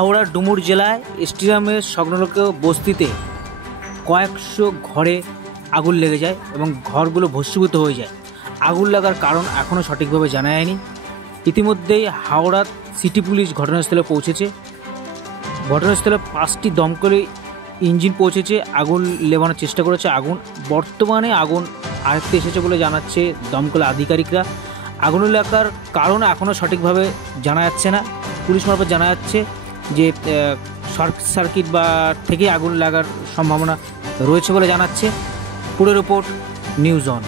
হাওড়ার ডুমুর জেলায় স্টেডিয়ামের সংলগ্ন বস্তিতে কয়েকশো ঘরে আগুন লেগে যায় এবং ঘরগুলো ভস্মীভূত হয়ে যায়। আগুন লাগার কারণ এখনও সঠিকভাবে জানা যায়নি। ইতিমধ্যেই হাওড়া সিটি পুলিশ ঘটনাস্থলে পৌঁছেছে। ঘটনাস্থলে 5টি দমকলের ইঞ্জিন পৌঁছেছে, আগুন নেভানোর চেষ্টা করেছে। বর্তমানে আগুন আয়ত্তে এসেছে বলে জানাচ্ছে দমকল আধিকারিকরা। আগুন লাগার কারণ এখনও সঠিকভাবে জানা যাচ্ছে না। পুলিশ মারফত জানা যাচ্ছে যে শর্ট সার্কিট বা থেকে আগুন লাগার সম্ভাবনা রয়েছে বলে জানাচ্ছে। পুরো রিপোর্ট নিউজ অন।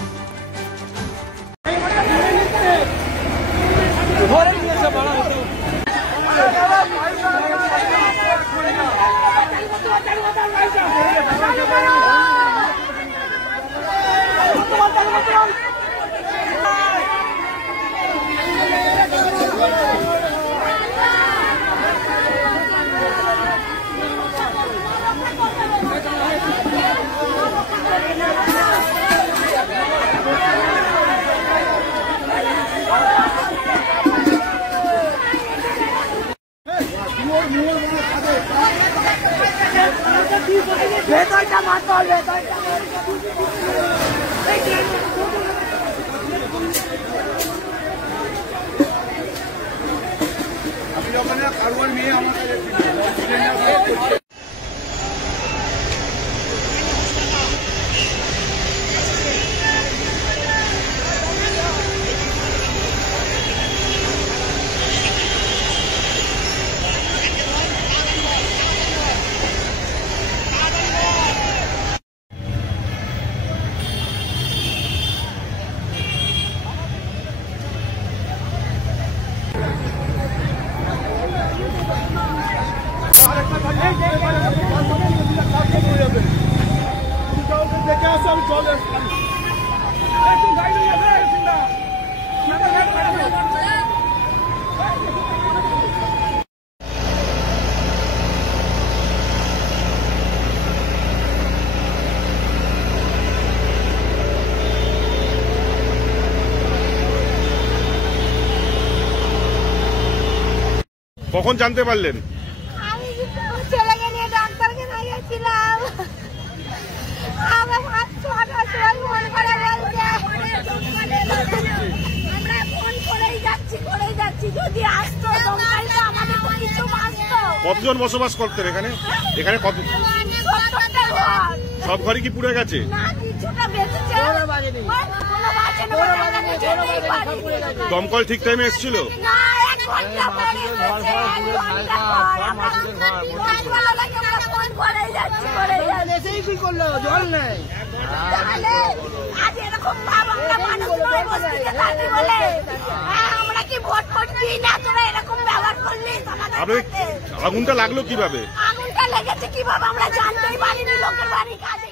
কখন জানতে পারলেন? আমি ছেলেকে নিয়ে ডাক্তারকে গিয়েছিলাম। আমার হাত ছোটার সময় ফোন করে বলছে আমরা ফোন করেই যাচ্ছি যদি আসতো দমকলটা আমাদের তো কিছু আসতো। কতজন বসবাস করতেন এখানে? এখানে কত? সব ঘরই কি পুড়ে গেছে? না, কিছুটা বেঁচেছে। দমকল ঠিক টাইমে এসেছিল? না, 1 ঘন্টা পরে এসেছে। 1 ঘন্টা পর আমরা ফোন করেই যাচ্ছি। কি করলো? জল নেই। তাহলে আজ এরকম ভাব আমরা মানুষ নয়, বস্তিতে থাকি বলে আমরা কি ভোট করছি না? তোরা এরকম ব্যবহার করলি। আগুনটা লাগলো কিভাবে? আগুনটা লেগেছে কিভাবে আমরা জানতেই পারিনি। লোকের বাড়ি কাজে